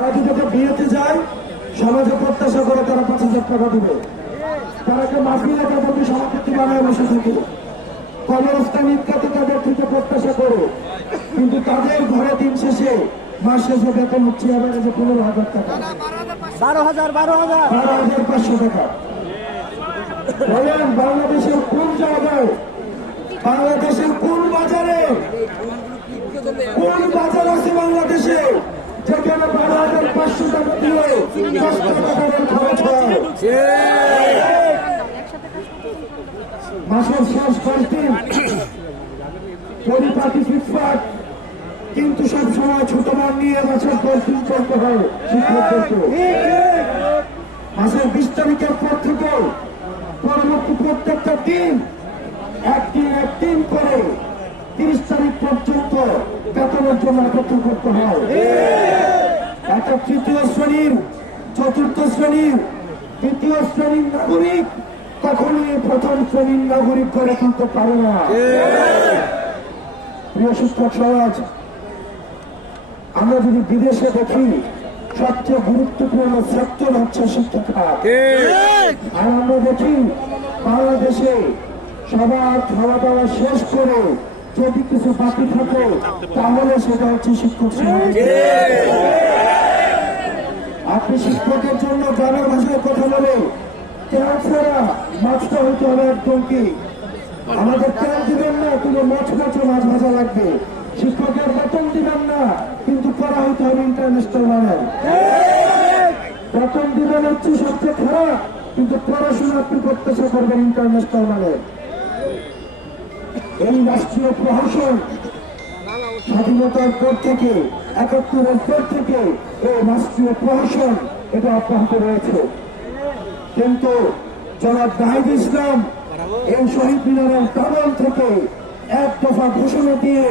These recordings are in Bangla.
তারা যদি ওকে বিয়েতে যায় সমাজে প্রত্যাশা করে তারা পাঁচ হাজার টাকা দিবে। তারাকে মাফিয়া তাদেরকে সভাপতি বানায় বসে থাকে। কবরস্থান ইত্যাদি তাদের থেকে প্রত্যাশা করে। কিন্তু তাদের ঘরে দিন শেষে মাস শেষে বেতন হচ্ছে আবার যে পনেরো হাজার টাকা। বারো হাজার বারো হাজার। বারো হাজার পাঁচশো টাকা। বলেন বাংলাদেশের কোন জায়গায় বাংলাদেশের কোন বাজারে কোন বাজার আছে বাংলাদেশে? যেখানে বারো হাজার পাঁচশো টাকা দিয়ে দশ টাকার খরচ মাসের শেষ দশ দিন পরিপাটি ফিটফাট কিন্তু সব সময় ছোট মান নিয়ে মাসের দশ দিন চলতে হয় শিক্ষকদেরকে। মাসের বিশ তারিখের পর থেকে পরবর্তী প্রত্যেকটা দিন অপেক্ষা করতে হয়। একটা তৃতীয় শ্রেণির, চতুর্থ শ্রেণির তৃতীয় শ্রেণির নাগরিক কখনোই প্রথম শ্রেণির নাগরিক তুলতে পারে না। প্রিয় সমাজ, আমরা যদি বিদেশে দেখি, সবচেয়ে গুরুত্বপূর্ণ সেক্টর হচ্ছে শিক্ষা খাত আর আমরা দেখি, বাংলাদেশে সবার খাওয়া দাওয়া শেষ করে যদি কিছু বাকি থাকে তাহলে সেটা হচ্ছে শিক্ষক আপনি শিক্ষকের জন্য গ্রামের ভাষায় কথা বলে তেল ছাড়া মাছটা হবে একদম কি? আমাদের তেল দিবেন না কিন্তু মাছ মাছে মাছ ভাজা লাগবে। শিক্ষকের বেতন দিবেন না কিন্তু পড়া হইতে হবে ইন্টারন্যাশনাল মানের। বেতন দিবেন হচ্ছে সবচেয়ে খারাপ কিন্তু পড়াশোনা আপনি প্রত্যাশা করবেন ইন্টারন্যাশনাল মানের। এই রাষ্ট্রীয় প্রহসন স্বাধীনতার পর থেকে একাত্তরের পর থেকে এই রাষ্ট্রীয় প্রহসন এটা অব্যাহত রয়েছে। কিন্তু জনাব জাহিদ ইসলাম এই শহীদ মিনারের কারণ থেকে এক দফা ঘোষণা দিয়ে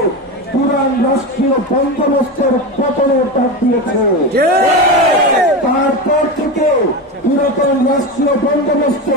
পুরান রাষ্ট্রীয় বন্দোবস্তের পতনের ডাক দিয়েছে। তারপর থেকে পুরাতন রাষ্ট্রীয় বন্দোবস্ত